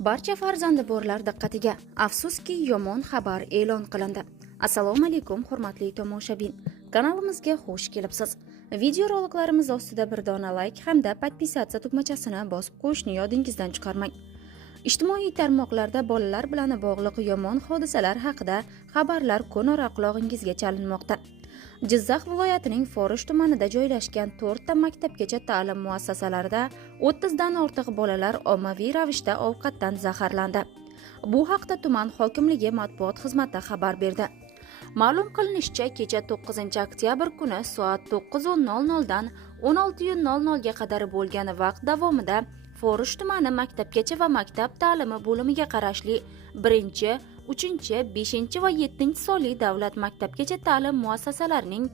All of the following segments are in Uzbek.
Barcha farzandi borlar diqqatiga. Afsuski, yomon xabar e'lon qilindi. Assalomu alaykum, hurmatli tomoshabin. Kanalimizga xush kelibsiz. Video roliklarimiz ostida bir dona like hamda podpisatsiya tugmachasini bosib qo'yishni yodingizdan chiqarmang. Ijtimoiy tarmoqlarda bolalar bilan bog'liq yomon hodisalar haqida xabarlar kun-ora qulog'ingizga chalinmoqda. Jizzax viloyatining Forish tumanida joylashgan 4 ta maktabgacha ta'lim muassasalarida 30 dan ortiq bolalar ommaviy ravishda ovqatdan zaharlandi. Bu haqda tuman hokimligi matbuot xizmati xabar berdi. Ma'lum qilinishicha, kecha 9-oktyabr kuni soat 9:00 dan 16:00 ga qadar bo'lgan vaqt davomida Forish tumani maktabgacha va maktab ta'limi bo'limiga qarashli 1, 3, 5 va 7 sonli davlat maktabgacha ta'lim muassasalarining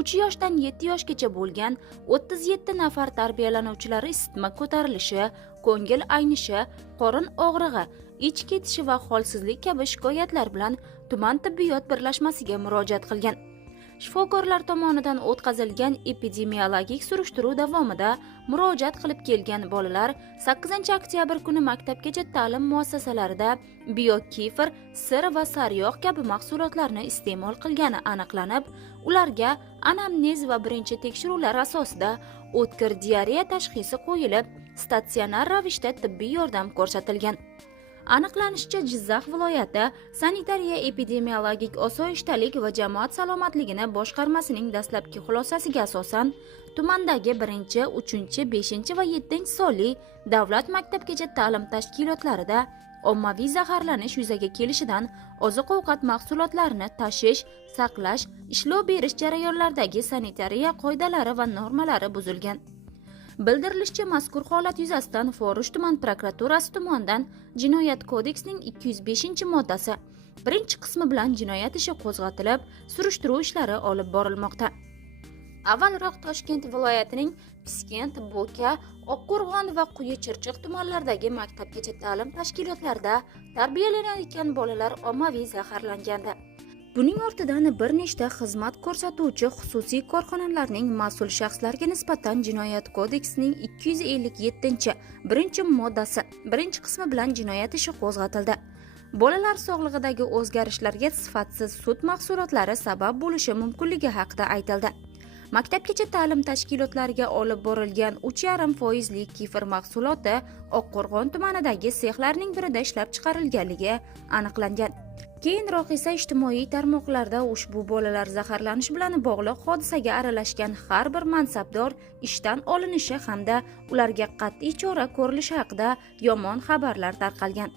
3 yoshdan 7 yoshgacha bo'lgan 37 nafar tarbiyalanuvchilari isitma ko'tarilishi, ko'ngil aynishi, qorin og'rig'i, ich ketishi va holsizlik kabi shikoyatlar bilan tuman tibbiyot birlashmasiga murojaat qilgan. Shifokorlar tomonidan o'tkazilgan epidemiologik surishtiruv davomida murojaat qilib kelgan bolalar 8-oktyabr kuni maktabgacha ta'lim muassasalarida biokifr, sir va sariyog' kabi mahsulotlarni iste'mol qilgani aniqlanib, ularga anamnez va birinchi tekshiruvlar asosida o'tkir diareya tashxisi qo'yilib, statsionar ravishda tibbiy yordam ko'rsatilgan. Aniqlanishicha, Jizzax viloyati sanitariya epidemiologik osoyishtalik va jamoat salomatligini boshqarmasining dastlabki xulosasiga asosan tumandagi 1, 3, 5 va 7 sonli davlat maktabgacha ta'lim tashkilotlarida ommaviy zaharlanish yuzaga kelishidan oziq-ovqat mahsulotlarini tashish, saqlash, ishlov berish jarayonlaridagi sanitariya qoidalari va normalari buzilgan. Bildirilishicha, mazkur holat yuzasidan Forish tuman prokuraturasi tomonidan Jinoyat kodeksining 205-moddasi 1-qismi bilan jinoyat ishi qo'zg'atilib, surishtiruv ishlari olib borilmoqda. Avvalroq Toshkent viloyatining Piskent, Bo'ka, Oqqo'rg'on va Quyi Chirchiq tumanlaridagi maktabgacha ta'lim tashkilotlarida tarbiyalanayotgan bolalar ommaviy zaharlangandi. Buning ortidan bir nechta xizmat ko'rsatuvchi xususiy korxonalarning mas'ul shaxslarga nisbatan Jinoyat kodeksining 257-moddasi 1-qismi bilan jinoyat ishi qo'zg'atildi. Bolalar sog'lig'idagi o'zgarishlarga sifatsiz sut mahsulotlari sabab bo'lishi mumkinligi haqida aytildi. Maktabgacha ta'lim tashkilotlariga olib borilgan 3,5% kefir mahsuloti Oqqo'rg'on tumanidagi sexlarning birida ishlab chiqarilganligi aniqlangan. Keyinroq esa ijtimoiy tarmoqlarda ushbu bolalar zaharlanishi bilan bog'liq hodisaga aralashgan har bir mansabdor ishdan olinishi hamda ularga qat'iy chora ko'rilishi haqida yomon xabarlar tarqalgan.